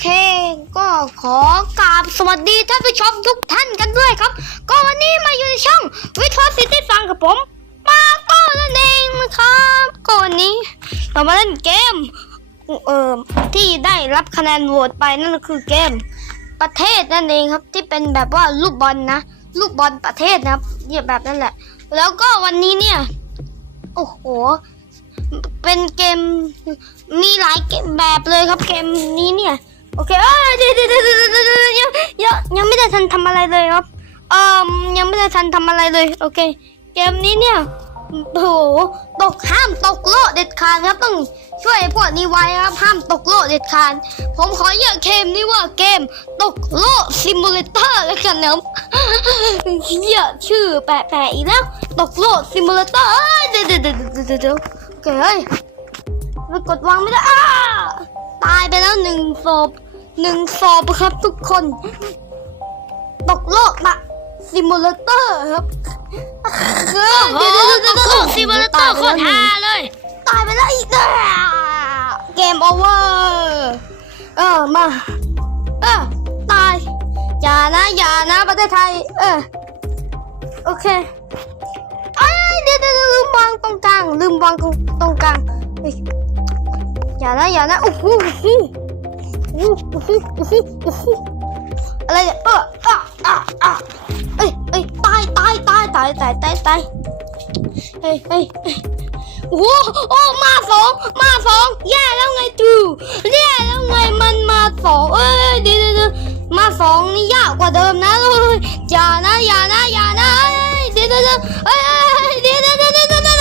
เค ก็ขอกราบสวัสดีท่านผู้ชมทุกท่านกันด้วยครับ ก็วันนี้มาอยู่ในช่องวิทวซิตี้ฟังกับผม มาก้นั่นเองนะครับก็วันนี้ เรามาเล่นเกมเอ่อที่ได้รับคะแนนโหวตไปนั่นก็คือเกม ประเทศนั่นเองครับที่เป็นแบบว่าลูกบอลนะลูกบอลประเทศนะครับเนี่ยแบบนั้นแหละ แล้วก็วันนี้เนี่ย โอ้โหเป็นเกมมีหลายเกมแบบเลยครับเกมนี้เนี่ย โอเคเอ้ยเดี๋ยวเดี๋ยวเดี๋ยวเดี๋ยวเดี๋ยวเดี๋ยวยังยังยังไม่ได้ทันทำอะไรเลยครับเอ่อยังไม่ได้ทันทำอะไรเลย โอเค เกมนี้เนี่ยโอ้โหตกห้ามตกโลเด็ดขาดครับต้องช่วยพวกนี้ไว้ครับห้ามตกโลเด็ดขาดผมขอเรียกเกมนี้ว่าเกม ตกโลซิมูเลเตอร์แล้วกันนะเรียกชื่อแปลกๆอีกแล้ว ตกโลซิมูเลเตอร์เดี๋ยวเดี๋ยวเดี๋ยวเดี๋ยวเดี๋ยวโอเคเฮ้ยไปกดวางไม่ได้ตายไปแล้วหนึ่งศพ หนึ่งศพครับทุกคน ตกโลกอะซิมูเลเตอร์ครับเฮ้ยเดี๋ยวเดี๋ยวเดี๋ยวเดี๋ยวซิมูเลเตอร์โคตรฮาเลย ตายไปแล้วอีกแล้วเกมโอเวอร์เออมาเออตายอย่านะอย่านะประเทศไทย เออโอเคเอ้ยเดี๋ยวเดี๋ยวเดี๋ยวลืมวางตรงกลางลืมวางตรงตรงกลางเฮ้ยอย่านะอย่านะโอ้โหโอะไรเนี่ยเอออะอะอะเอ้ยเอ้ยตายตายตายตายตายตายตายเฮ้ยเฮ้ยโอ้โหโอ้มาสองมาสองแย่แล้วไงจูแย่แล้วไงมันมาสองเอ้ยเดี๋ยวเดี๋ยวมาสองนี่ยากกว่าเดิมนะเลยอย่านะอย่านะอย่านะเอ้ยเดี๋ยวเดี๋ยวเอ้ยเอ้ยเดี๋ยวเดี๋ยวเดี๋ยวเดี๋ยวเดี๋ยวเดี๋ยว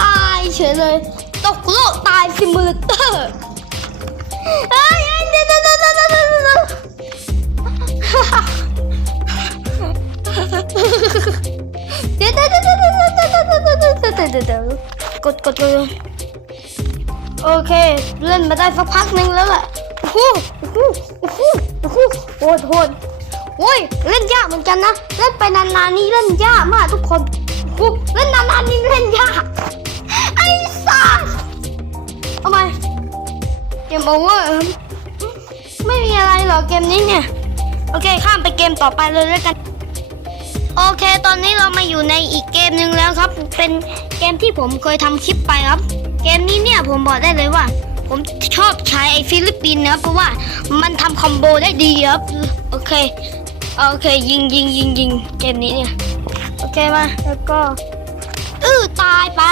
ตายเฉยเลยตกโลกตายซิมูเลเตอร์ เอ้ยเอ้ยเดี๋ยวเดี๋ยวเดี๋ยวเดี๋ยวเดี๋ยวเดี๋ยวเดี๋ยวเดี๋ยวเดี๋ยวเดี๋ยวเดี๋ยวเดี๋ยวเดี๋ยวเดี๋ยวเดี๋ยวเดี๋ยวเดี๋ยวกดกดเลยโอเคเล่นมาได้สักพักหนึ่งแล้วแหละโอ้โหโอ้โหโอ้โหโหโหดโหดโอ้ยเล่นยากเหมือนกันนะเล่นไปนานๆนี่เล่นยากมากทุกคนโอ้เล่นนานๆนี่เล่นยากไอ้สัสทำไม เกมโอเวอร์ไม่มีอะไรหรอกเกมนี้เนี่ย โอเคข้ามไปเกมต่อไปเลยแล้วกัน โอเค ตอนนี้เรามาอยู่ในอีกเกมหนึ่งแล้วครับ เป็นเกมที่ผมเคยทำคลิปไปครับ เกมนี้เนี่ยผมบอกได้เลยว่า ผมชอบใช้ไอ้ฟิลิปปินส์นะเพราะว่ามันทำคอมโบได้ดีครับโอเคโอเค ยิงยิงยิงยิงเกมนี้เนี่ยโอเคมาแล้วก็อื้อตายไป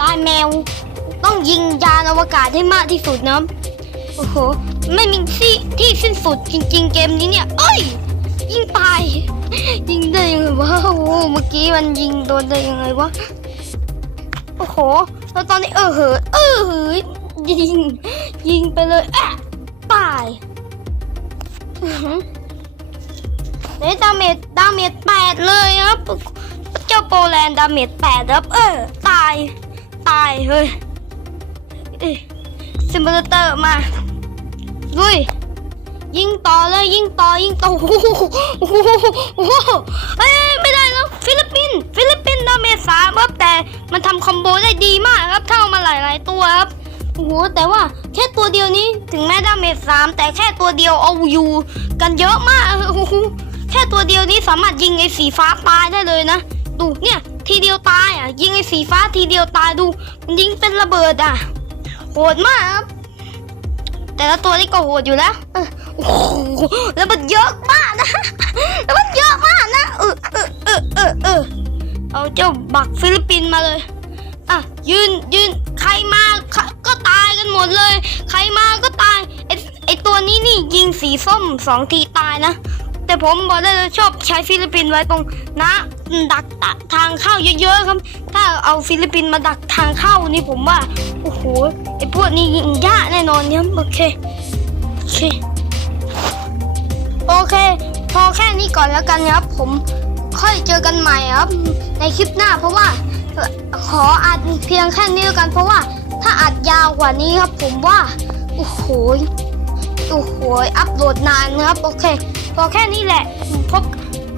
ตายแมว ต้องยิงยานอวกาศให้มากที่สุดนะ โอ้โห ไม่มีที่ที่สิ้นสุดจริง ๆ เกมนี้เนี่ย เอ้ย ยิงตาย ยิงได้ยังไงวะโอ้โหเมื่อกี้มันยิงโดนได้ยังไงวะ โอ้โห แล้วตอนนี้เออเหอเออเหอยิง ยิงไปเลยอะตายเฮ้ยดาเมจดาเมจแปดเลยครับ เจ้าโปแลนด์ดาเมจแปดครับ เออ ตาย ตาย เฮ้ย ซิมูเลเตอร์มาลุยยิงต่อเลยยิงต่อยิงต่อโอ้โหโอ้โหโอ้โหเฮ้ยไม่ได้แล้วฟิลิปปินส์ฟิลิปปินส์ดาเมจสามครับแต่มันทำคอมโบได้ดีมากครับเท่ามาหลาย ๆ ตัวครับโอ้โหแต่ว่าแค่ตัวเดียวนี้ถึงแม้ดาเมจสามแต่แค่ตัวเดียวเอาอยู่กันเยอะมากโอ้โหแค่ตัวเดียวนี้สามารถยิงไอ้สีฟ้าตายได้เลยนะดูเนี่ยทีเดียวตายอะยิงไอ้สีฟ้าทีเดียวตายดูมันยิงเป็นระเบิดอะ โหดมากครับ แต่ละตัวนี่ก็โหดอยู่แล้วโอ้โหแล้วมันเยอะมากนะ แล้วมันเยอะมากนะเออเออเออเออเออเอาเจ้าบักฟิลิปปินส์มาเลยอะยืนยืนใครมาก็ตายกันหมดเลย ใครมาก็ตายไอไอตัวนี้นี่ยิงสีส้มสองทีตายนะ แต่ผมบอกได้เลยชอบใช้ฟิลิปปินส์ไว้ตรงนะดักทางเข้าเยอะๆครับ ถ้าเอาฟิลิปปินส์มาดักทางเข้านี่ผมว่าโอ้โหไอพวกนี้ยิงยากแน่นอนเนี่ยโอเคโอเคโอเค พอแค่นี้ก่อนแล้วกันครับ ผมค่อยเจอกันใหม่ครับ ในคลิปหน้าเพราะว่าขออัดเพียงแค่นี้แล้วกัน เพราะว่าถ้าอัดยาวกว่านี้ครับ ผมว่าโอ้โหโอ้โหอัปโหลดนานนะครับ โอเค พอแค่นี้แหละ พบ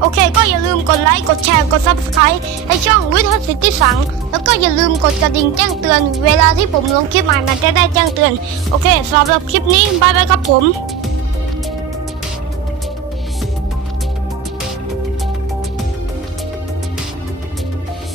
โอเค ก็อย่าลืมกดไลค์ กดแชร์ กด Subscribe ให้ช่องวิทยสิทธิสัง แล้วก็อย่าลืมกดกระดิ่งแจ้งเตือน เวลาที่ผมลงคลิปใหม่มันจะได้แจ้งเตือน โอเคสำหรับคลิปนี้บายบายครับผม